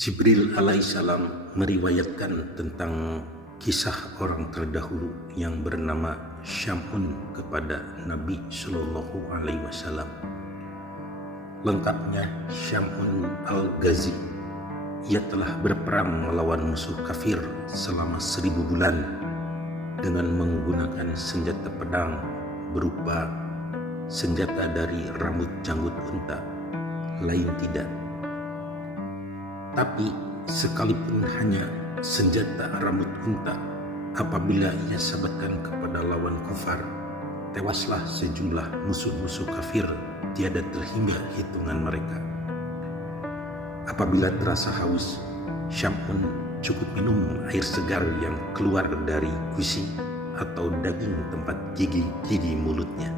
Jibril alaihissalam meriwayatkan tentang kisah orang terdahulu yang bernama Syam'un kepada Nabi Shallallahu Alaihi Wasallam. Lengkapnya, Syam'un al-Ghazi, ia telah berperang melawan musuh kafir selama 1000 bulan dengan menggunakan senjata pedang berupa senjata dari rambut janggut unta, lain tidak. Tapi sekalipun hanya senjata rambut unta, apabila ia sabatkan kepada lawan kufar, tewaslah sejumlah musuh-musuh kafir, tiada terhingga hitungan mereka. Apabila terasa haus, Syam'un cukup minum air segar yang keluar dari gusi atau daging tempat gigi mulutnya.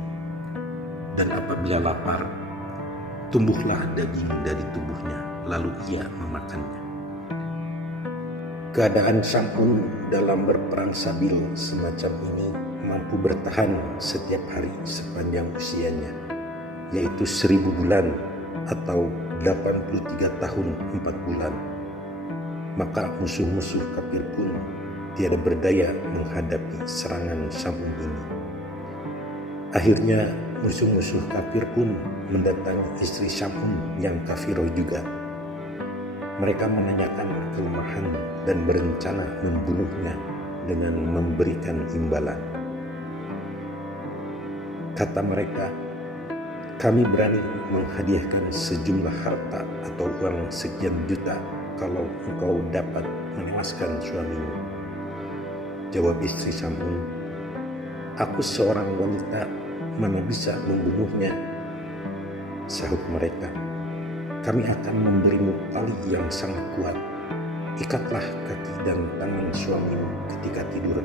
Dan apabila lapar, tumbuhlah daging dari tubuhnya, lalu ia memakannya. Keadaan Syam'un dalam berperang sabil semacam ini mampu bertahan setiap hari sepanjang usianya, yaitu 1000 bulan atau 83 tahun 4 bulan. Maka musuh-musuh kafir pun tiada berdaya menghadapi serangan Syam'un ini. Akhirnya musuh-musuh kafir pun mendatangi istri Syam'un yang kafiroh juga. Mereka menanyakan kelemahan dan berencana membunuhnya dengan memberikan imbalan. Kata mereka, kami berani menghadiahkan sejumlah harta atau uang sekian juta kalau engkau dapat menewaskan suamimu. Jawab istri Syam'un, aku seorang wanita, mana bisa membunuhnya? Sahut mereka, kami akan memberimu tali yang sangat kuat. Ikatlah kaki dan tangan suamimu ketika tidur.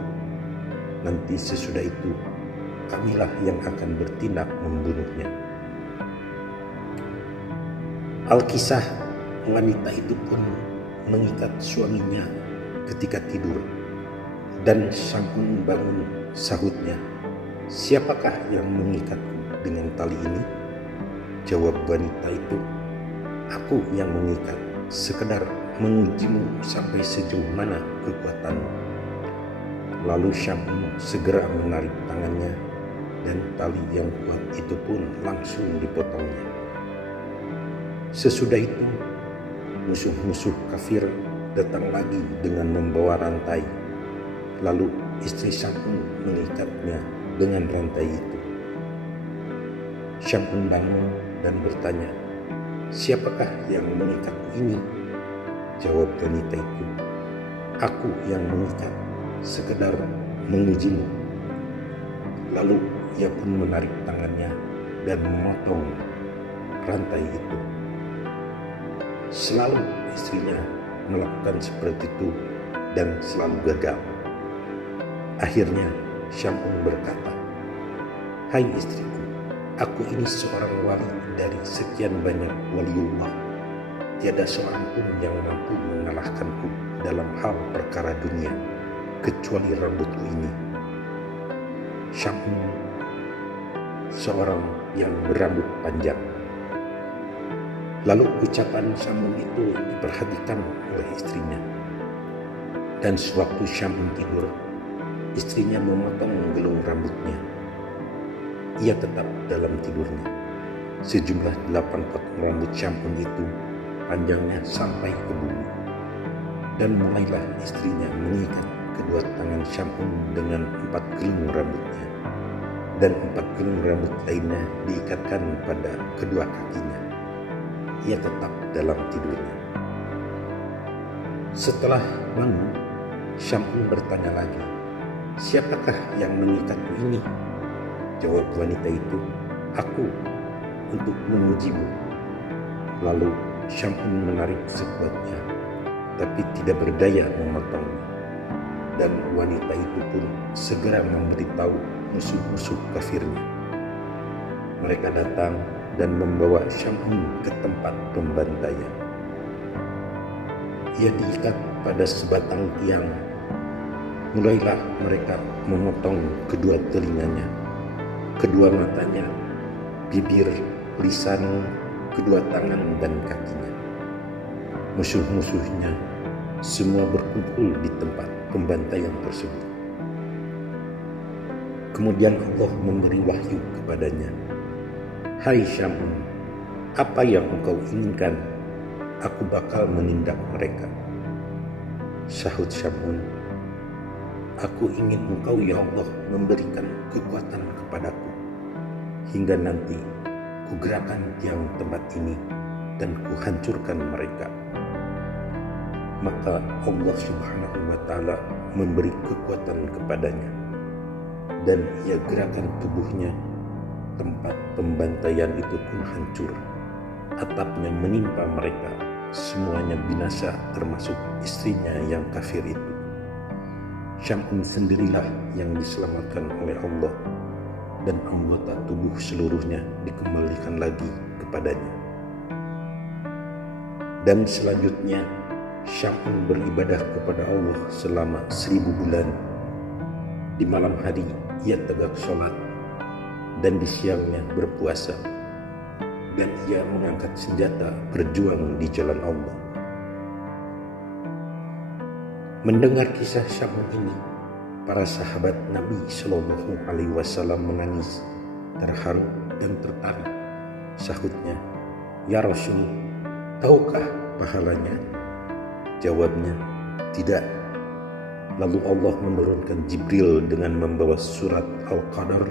Nanti sesudah itu, kamilah yang akan bertindak membunuhnya. Alkisah, wanita itu pun mengikat suaminya ketika tidur. Dan Syam'un bangun, sahutnya, siapakah yang mengikatku dengan tali ini? Jawab wanita itu, aku yang mengikat, sekedar mengujimu sampai sejauh mana kekuatanmu. Lalu Syam'un segera menarik tangannya, dan tali yang kuat itu pun langsung dipotongnya. Sesudah itu, musuh-musuh kafir datang lagi dengan membawa rantai. Lalu istri Syam'un mengikatnya dengan rantai itu. Syam'un bangun dan bertanya, siapakah yang mengikatku ini? Jawab wanita itu, aku yang mengikat, sekedar mengujimu. Lalu ia pun menarik tangannya dan memotong rantai itu. Selalu istrinya melakukan seperti itu dan selalu gagal. Akhirnya Syam'un berkata, hai istriku, aku ini seorang wali dari sekian banyak waliullah. Tiada seorang pun yang mampu mengalahkanku dalam hal perkara dunia, kecuali rambutku ini. Syam'un seorang yang berambut panjang. Lalu ucapan Syam'un itu diperhatikan oleh istrinya. Dan sewaktu Syam'un tidur, istrinya memotong gelung rambutnya. Ia tetap dalam tidurnya. Sejumlah 8 potong rambut Syam'un itu panjangnya sampai ke bumi. Dan mulailah istrinya mengikat kedua tangan Syam'un dengan 4 gelung rambutnya. Dan 4 gelung rambut lainnya diikatkan pada kedua kakinya. Ia tetap dalam tidurnya. Setelah bangun, Syam'un bertanya lagi, siapakah yang mengikatku ini? Jawab wanita itu, aku, untuk mengujimu. Lalu Syam'un menarik sekuatnya, tapi tidak berdaya memotongnya. Dan wanita itu pun segera memberitahu musuh-musuh kafirnya. Mereka datang dan membawa Syam'un ke tempat pembantaian. Ia diikat pada sebatang tiang. Mulailah mereka memotong kedua telinganya, kedua matanya, bibir, lisan, kedua tangan dan kakinya. musuh-musuhnya semua berkumpul di tempat pembantaian tersebut. Kemudian Allah memberi wahyu kepadanya, "Hai Syamun, apa yang engkau inginkan? Aku bakal menindak mereka." Sahut Syamun, "Aku ingin engkau ya Allah memberikan kekuatan kepadaku, hingga nanti kugerakkan tiang tempat ini dan kuhancurkan mereka." Maka Allah Subhanahu wa Ta'ala memberi kekuatan kepadanya, dan ia gerakan tubuhnya. Tempat pembantaian itu pun hancur, atapnya menimpa mereka, semuanya binasa termasuk istrinya yang kafir itu. Syamun sendirilah yang diselamatkan oleh Allah, dan anggota tubuh seluruhnya dikembalikan lagi kepadanya. Dan selanjutnya Syamun beribadah kepada Allah selama 1000 bulan. Di malam hari ia tegak sholat, dan di siangnya berpuasa, dan ia mengangkat senjata berjuang di jalan Allah. Mendengar kisah Syamun ini, para sahabat Nabi Shallallahu Alaihi Wasallam menangis, terharu dan tertarik. Sahutnya, "Ya Rasul, tahukah pahalanya?" Jawabnya, "Tidak." Lalu Allah menurunkan Jibril dengan membawa surat Al-Qadar.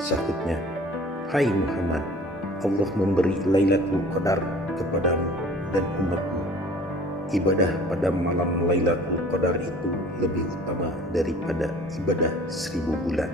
Sahutnya, "Hai Muhammad, Allah memberi Lailatul Qadar kepadamu dan umatmu. Ibadah pada malam Lailatul Qadar itu lebih utama daripada ibadah 1000 bulan.